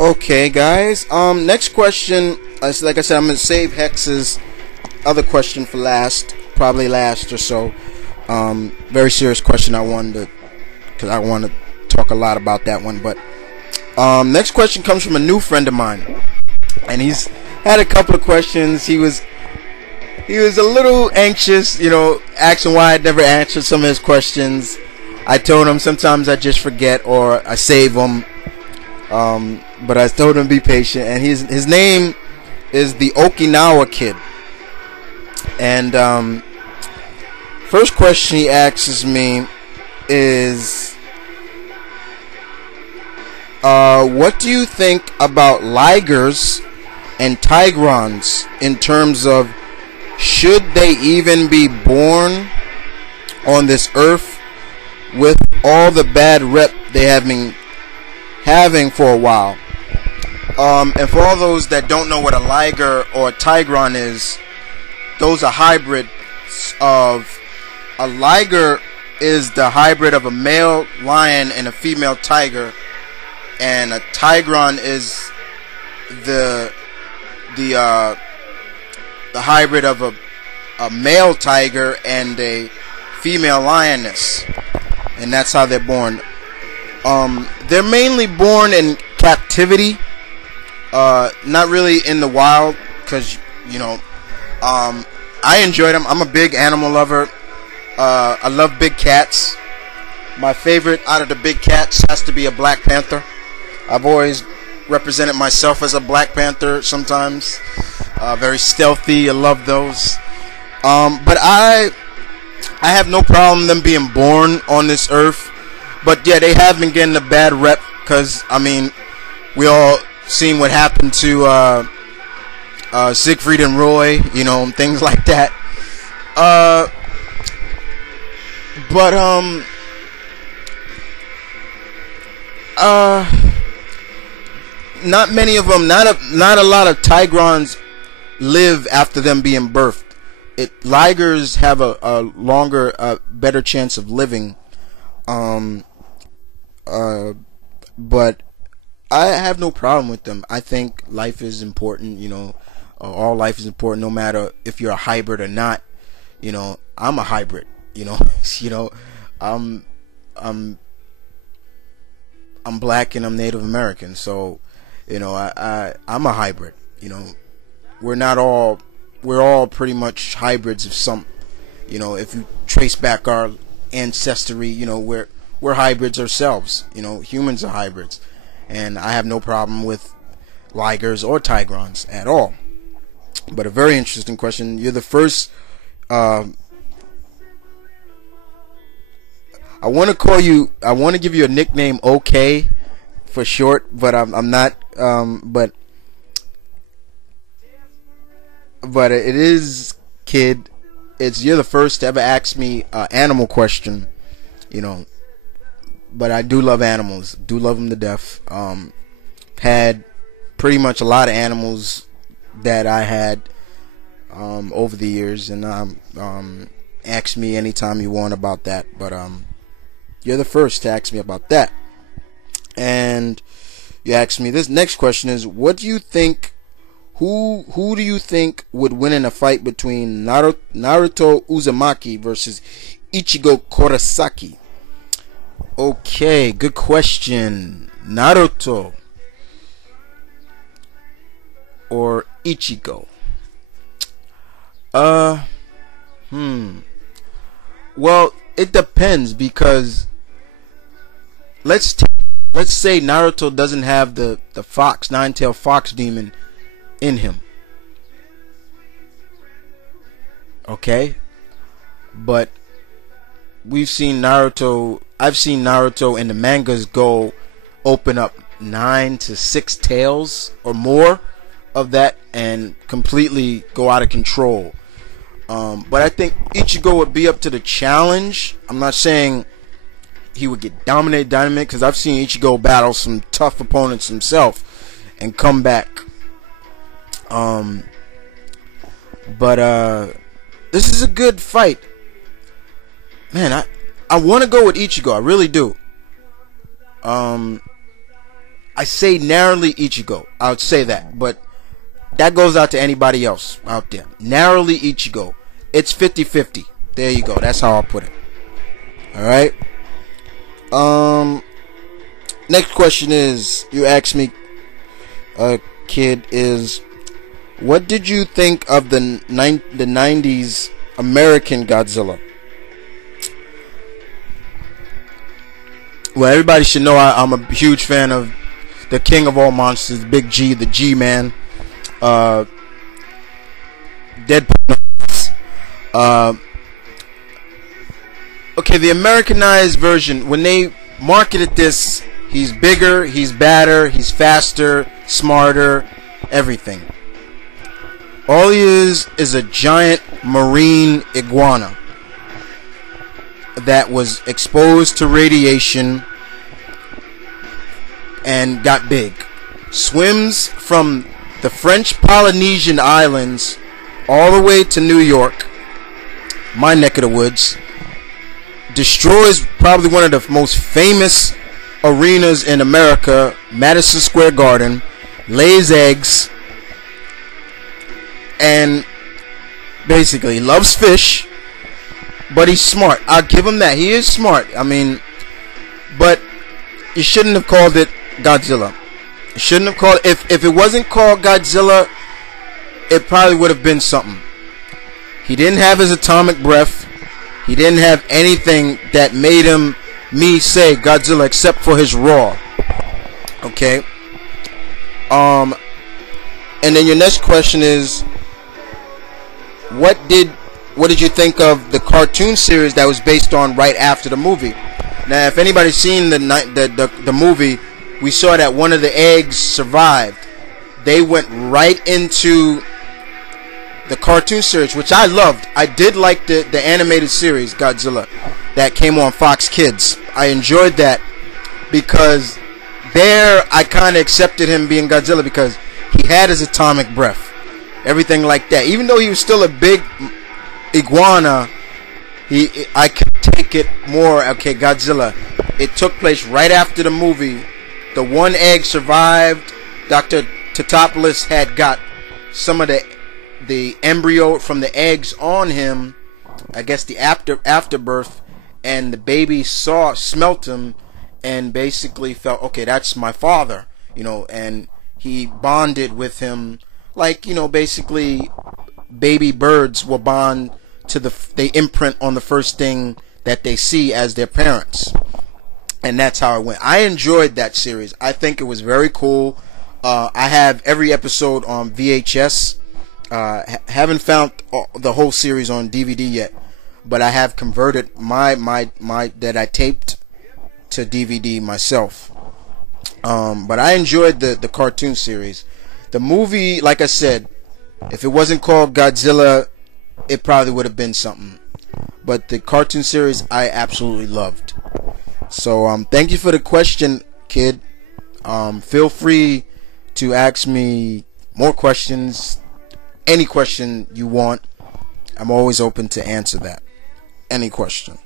Okay, guys. Next question. Like I said, I'm gonna save Hex's other question for last, probably last or so. Very serious question. Because I want to talk a lot about that one. But next question comes from a new friend of mine, and he's had a couple of questions. He was a little anxious, asking why I'd never answered some of his questions. I told him sometimes I just forget or I save them. But I told him to be patient, and his name is the Okinawa Kid. And first question he asks me is, what do you think about ligers and tigrons in terms of should they even be born on this earth with all the bad rep they have been having for a while? And for all those that don't know what a liger or a tigron is, those are hybrids of... A liger is the hybrid of a male lion and a female tiger, and a tigron is the hybrid of a male tiger and a female lioness, and that's how they're born. They're mainly born in captivity, not really in the wild, because I enjoy them. I'm a big animal lover. I love big cats. My favorite out of the big cats has to be a black panther. I've always represented myself as a black panther sometimes. Very stealthy. I love those. But I have no problem them being born on this earth. But yeah, they have been getting a bad rep because, we all seen what happened to Siegfried and Roy, things like that. Not many of them, not a lot of tigrons live after them being birthed. Ligers have a longer, better chance of living. But I have no problem with them. I think life is important, all life is important, no matter if you're a hybrid or not. I'm a hybrid, I'm black and I'm Native American, so, I'm a hybrid, we're all pretty much hybrids of some, if you trace back our ancestry, we're hybrids ourselves. Humans are hybrids, and I have no problem with ligers or tigrons at all. But a very interesting question. You're the first. I want to give you a nickname, OK, for short, but I'm not. But it is, kid. You're the first to ever ask me an animal question. But I do love animals. Do love them to death. Had pretty much a lot of animals that I had over the years, and ask me anytime you want about that. But you're the first to ask me about that. And you asked me this next question is, what do you think? Who do you think would win in a fight between Naruto Uzumaki versus Ichigo Kurosaki? Okay, good question. Naruto or Ichigo? Well, it depends, because let's say Naruto doesn't have the nine-tailed fox demon in him. Okay? But I've seen Naruto in the mangas go open up 9 to 6 tails or more of that and completely go out of control. But I think Ichigo would be up to the challenge. I'm not saying he would get dominated, because I've seen Ichigo battle some tough opponents himself and come back. But this is a good fight. Man, I want to go with Ichigo. I really do. I I say narrowly Ichigo. I would say that, but that goes out to anybody else out there. Narrowly Ichigo. It's 50-50. There you go. That's how I'll put it. Alright. Next question is, you asked me, kid, is, what did you think of the 90s American Godzilla? Well, everybody should know I'm a huge fan of the king of all monsters, Big G, the G-Man. Deadpool. Okay, the Americanized version, when they marketed this, he's bigger, he's badder, he's faster, smarter, everything. All he is a giant marine iguana that was exposed to radiation and got big. Swims from the French Polynesian Islands all the way to New York, my neck of the woods. Destroys probably one of the most famous arenas in America, Madison Square Garden. Lays eggs. And basically loves fish. But he's smart. I'll give him that. He is smart. I mean, but you shouldn't have called it Godzilla. You shouldn't have called it. If it wasn't called Godzilla, it probably would have been something. He didn't have his atomic breath. He didn't have anything that made me say Godzilla except for his roar. Okay. And then your next question is, what did you think of the cartoon series that was based on right after the movie? Now, if anybody's seen the movie, we saw that one of the eggs survived. They went right into the cartoon series, which I loved. I did like the animated series Godzilla that came on Fox Kids. I enjoyed that because there I kind of accepted him being Godzilla because he had his atomic breath, everything like that. Even though he was still a big iguana, I could take it more. Okay, Godzilla. It took place right after the movie. The one egg survived. Dr. Tatopoulos had got some of the embryo from the eggs on him, I guess the afterbirth, and the baby smelt him and basically felt, okay, that's my father, and he bonded with him like, basically baby birds will bond to they imprint on the first thing that they see as their parents. And that's how it went. I enjoyed that series. I think it was very cool. I have every episode on VHS. Haven't found the whole series on DVD yet, but I have converted my that I taped to DVD myself. But I enjoyed the cartoon series. The movie, like I said, if it wasn't called Godzilla, it probably would have been something. But the cartoon series I absolutely loved. So thank you for the question, kid. Feel free to ask me more questions. Any question you want, I'm always open to answer that. Any question.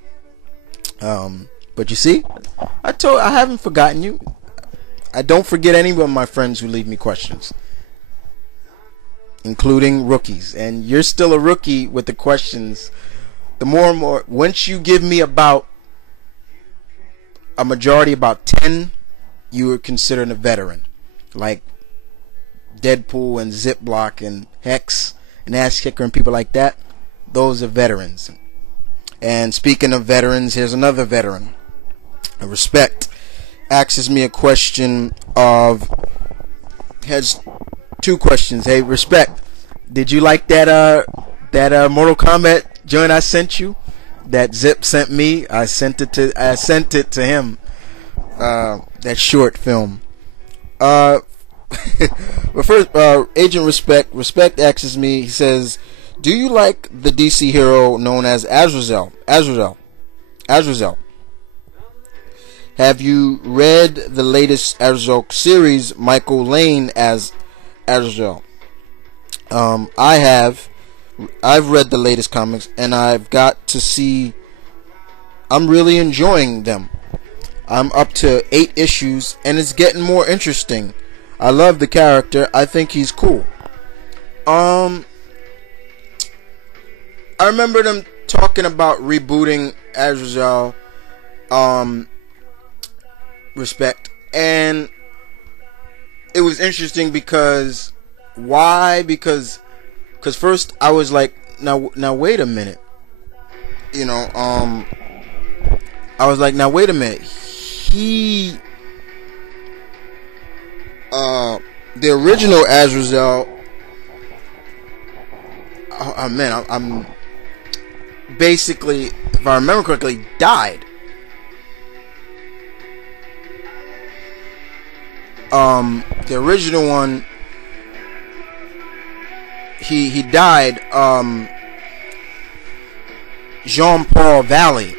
But you see, I haven't forgotten you. I don't forget any of my friends who leave me questions, including rookies. And you're still a rookie with the questions. The more and more, once you give me about a majority, about 10, you are considered a veteran. Like Deadpool and Ziploc and Hex and Ass Kicker and people like that. Those are veterans. And speaking of veterans, here's another veteran. Respect asks me a question has two questions. Hey, Respect, did you like that Mortal Kombat joint I sent you? That Zip sent me. I sent it to him. That short film. But first, Agent Respect asks me, he says, do you like the DC hero known as Azazel? Have you read the latest Azazel series, Michael Lane as Azazel? I have. I've read the latest comics, and I've got to see. I'm really enjoying them. I'm up to 8 issues, and it's getting more interesting. I love the character. I think he's cool. I remember them talking about rebooting Azazel, respect, and it was interesting because why? Because first I was like, now wait a minute, you know, I was like, now wait a minute, he, the original Azazel, oh man, I'm basically, if I remember correctly, died. The original one, he died. Jean-Paul Valley